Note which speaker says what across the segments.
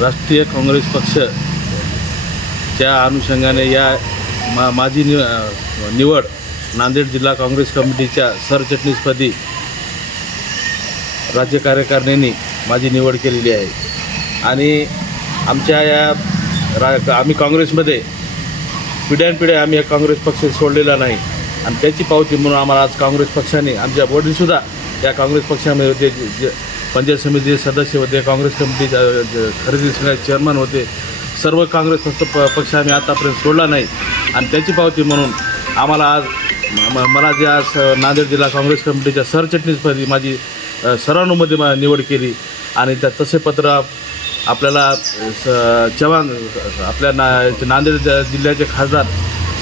Speaker 1: राष्ट्रीय काँग्रेस पक्षच्या अनुषंगाने या मा माझी निव निवड नांदेड जिल्हा काँग्रेस कमिटीच्या सरचिटणीसपदी राज्य कार्यकारिणीने माझी निवड केलेली आहे. आणि आमच्या या रा आम्ही काँग्रेसमध्ये पिढ्यानपिढ्या आम्ही या काँग्रेस पक्ष सोडलेला नाही. आणि त्याची पावती म्हणून आम्हाला आज काँग्रेस पक्षाने आमच्या वडीलसुद्धा या काँग्रेस पक्षामध्ये होते. जे पंचायत समितीचे सदस्य होते काँग्रेस कमिटीच्या खरेदी चेअरमन होते. सर्व काँग्रेस पक्ष प- पक्ष आम्ही आतापर्यंत सोडला नाही. आणि त्याची पावती म्हणून आम्हाला आज मला जे आज नांदेड जिल्हा काँग्रेस कमिटीच्या सरचिटणीसपदी माझी अ, मा- निवड केली. आणि त्या तसे पत्र आपल्याला स- चव्हाण आपल्या ना नांदेड ज- जिल्ह्याचे खासदार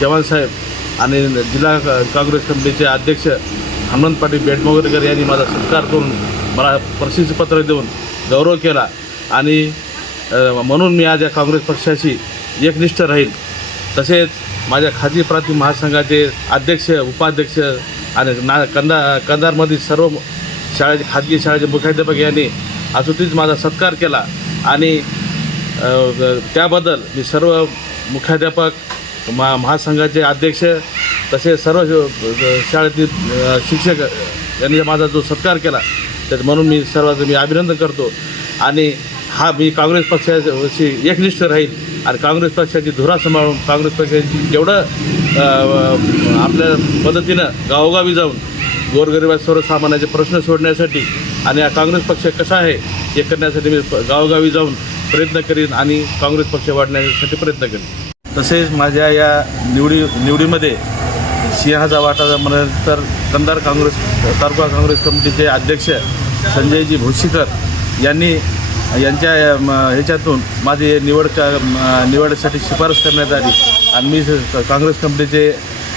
Speaker 1: चव्हाण साहेब आणि जिल्हा काँग्रेस कमिटीचे अध्यक्ष हनुमंत पाटील बेटमोगरकर यांनी माझा सत्कार करून मला प्रसिद्धीपत्र देऊन गौरव केला. आणि म्हणून मी आज या काँग्रेस पक्षाशी एकनिष्ठ राहील. तसेच माझ्या खाजगी प्रांती महासंघाचे अध्यक्ष उपाध्यक्ष आणि ना कंदा कंधारमधील सर्व शाळेचे खाजगी शाळेचे मुख्याध्यापक यांनी अचूतीच माझा सत्कार केला. आणि त्याबद्दल मी सर्व मुख्याध्यापक मा महासंघाचे अध्यक्ष तसेच सर्व शाळेतील शिक्षक यांनी माझा जो सत्कार केला. तर म्हणून मी सर्वांचं मी अभिनंदन करतो. आणि हा मी काँग्रेस पक्षाशी एकनिष्ठ राहील आणि काँग्रेस पक्षाची धुरा सांभाळून काँग्रेस पक्षाची जेवढं आपल्या मदतीनं गावोगावी जाऊन गोरगरिबा सर्वसामान्याचे प्रश्न सोडण्यासाठी आणि हा काँग्रेस पक्ष कसा आहे हे करण्यासाठी मी गावोगावी जाऊन प्रयत्न करीन आणि काँग्रेस पक्ष वाढण्यासाठी प्रयत्न करीन. तसेच माझ्या या निवडी निवडीमध्ये सिंहाचा वाटा म्हणाल तर कंधार काँग्रेस तालुका काँग्रेस कमिटीचे अध्यक्ष संजयजी भोशीकर यांनी यांच्या ह्याच्यातून माझी निवड का निवडीसाठी शिफारस करण्यात आली. आणि मी काँग्रेस कमिटीचे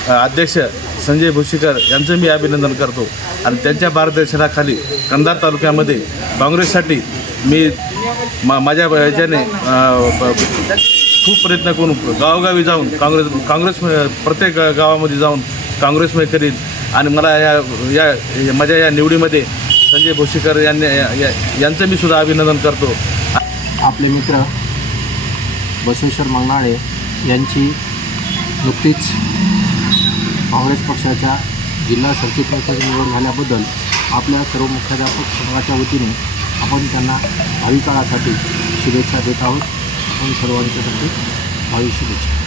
Speaker 1: अध्यक्ष संजय भोशीकर यांचं मी अभिनंदन करतो. आणि त्यांच्या मार्गदर्शनाखाली कंधार तालुक्यामध्ये काँग्रेससाठी मी मा माझ्या ह्याच्याने खूप प्रयत्न करून गावोगावी जाऊन काँग्रेस काँग्रेस प्रत्येक गावामध्ये जाऊन काँग्रेसमध्ये करीन आणि मला या या माझ्या या निवडीमध्ये संजय भोशीकर यांनी या- यांचं मी सुद्धा अभिनंदन करतो.
Speaker 2: आपले मित्र बसवेश्वर मंगनाळे यांची नुकतीच काँग्रेस पक्षाच्या जिल्हा सरचिटणीसाची निवड झाल्याबद्दल आपल्या सर्व मुख्याध्यापक संघाच्या वतीने आपण त्यांना भावी काळासाठी शुभेच्छा देत आहोत. 한 서로 한테 이렇게 마주치고 있죠.